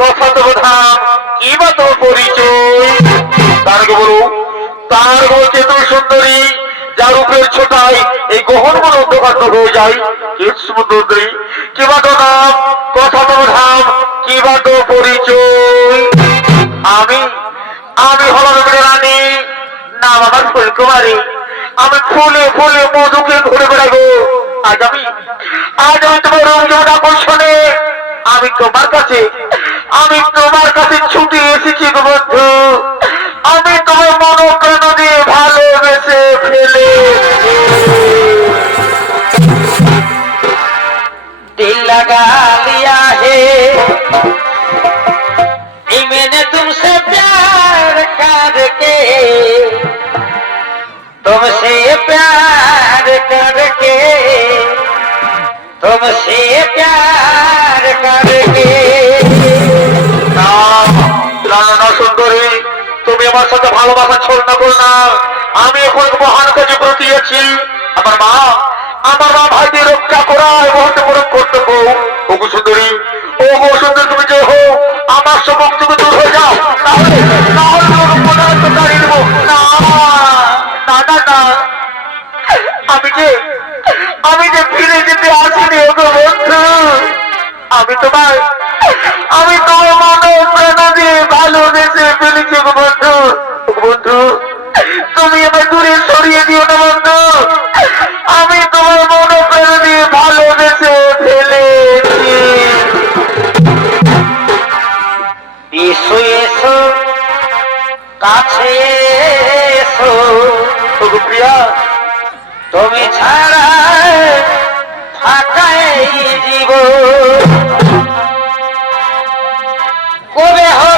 কথা তো ধাম কি বা তো পরিচয়? তার সুন্দরী, যার উপরের ছোটায় এই গহনগুলো অন্ধকান্ত হয়ে যায়। সুন্দরী কি বা তো নাম কথা তো ধাম কি বা তো পরিচয়? আমি আমি নাম আমার ফুলকুমারী। আমি ফুলে ফুলে মধুকে ঘুরে বেড়াবো। আজ আমি আজ আমি তোমার রঙ আকর্ষণে আমি তোমার কাছে আমি তোমার কাছে ছুটে এসেছি গো বন্ধু আমি তোমার মনোপ্রাণ দিয়ে ভালোবেসে ফেলে दिल लगा लिया है ये मैंने तुमसे प्यार करके तुमसे प्यार करके সাথে ভালোবাসা ছলনা করো না। আমি এখন মহান কাজে প্রতি আছি। আমার মা আমার মা ভাইদের রক্ষা করা বহুত বড় কর্তব্য। ওগো সুন্দরী, ওগো সুন্দর, তুমি যে হো আমার সমস্ত থেকে দূর হয়ে যাও। তাহলে আমি যে আমি যে ফিরে যেতে আসিনি, ওগো বন্ধু। আমি তোমার আমি তোমার মনে প্রেরণা দিয়ে ভালোবেসে ফেলেছি বন্ধু। বন্ধু, তুমি আমার দূরে সরিয়ে দিও না বন্ধু। আমি তোমার মনে প্রেরণা দিয়ে ভালোবেসে ফেলেছি। এসো এসো, কাছে এসো। প্রিয়া, তুমি ছাড়া ফাঁকাই জীব Como é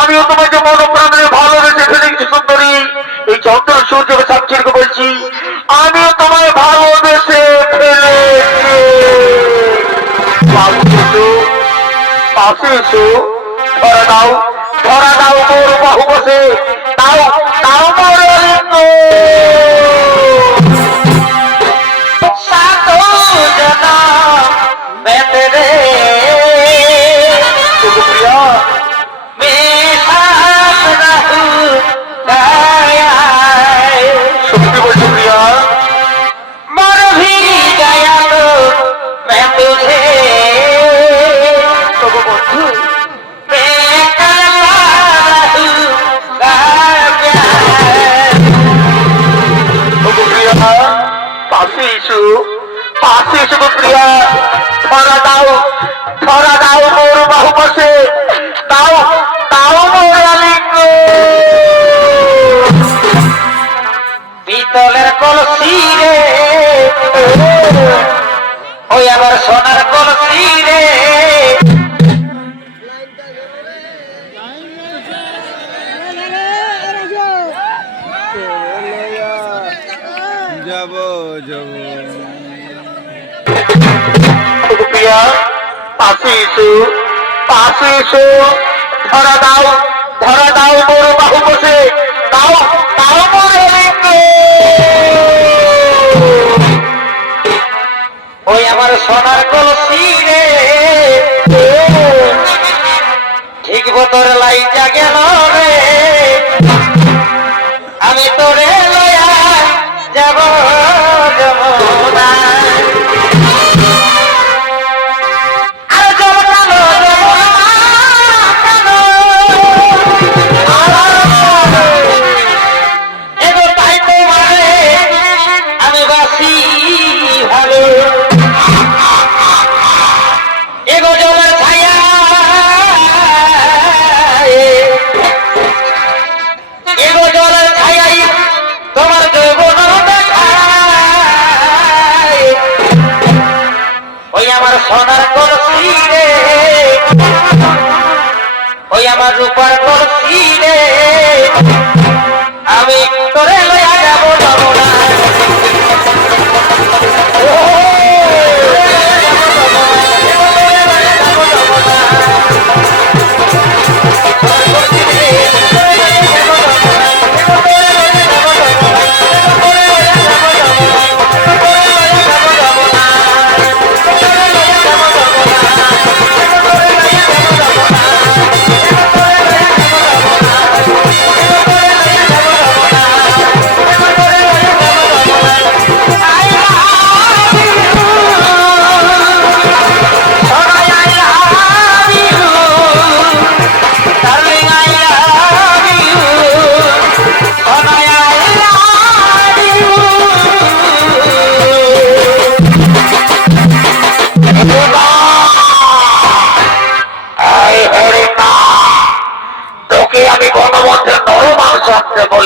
আমিও তোমায় যে মনোপ্রাণে ভালোবেসে ফেলেছি, সুন্দরী। এই চন্দ্র সূর্যকে সাক্ষী রেখে বলছি। আমিও তোমায় ভালোবেসে ফেলেছি। পাশে এসো ধরা দাও ধরা দাও মোর বাহু বসে দাও দাও মোর পাশে এসো পাশে শুধু প্রিয়া ধরা দাও ধরা দাও মোর বাহু বসে দাও দাও মোর আলিঙ্গ। পিতলের কলসি রে। ওই আবার সোনার কলসি রে। এসো ধরা দাও ধরা দাও বাহু বসে দাও দাও ওই আমার সোনার কলসি রে ঠিক তোর লাইটা গেল রে আমি তোরে যাব সোনার কলসি রে। ওই আমার রূপার কলসি রে। আমি তোরে লয়া যাব না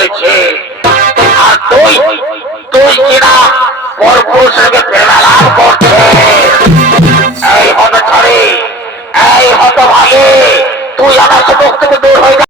বলেছি আর তুই তুই কিনা পরপুরুষকে প্রেরণা লাভ করছে। এই হতে ছাড়ি এই হতে ভাগে তুই আমার সমস্ত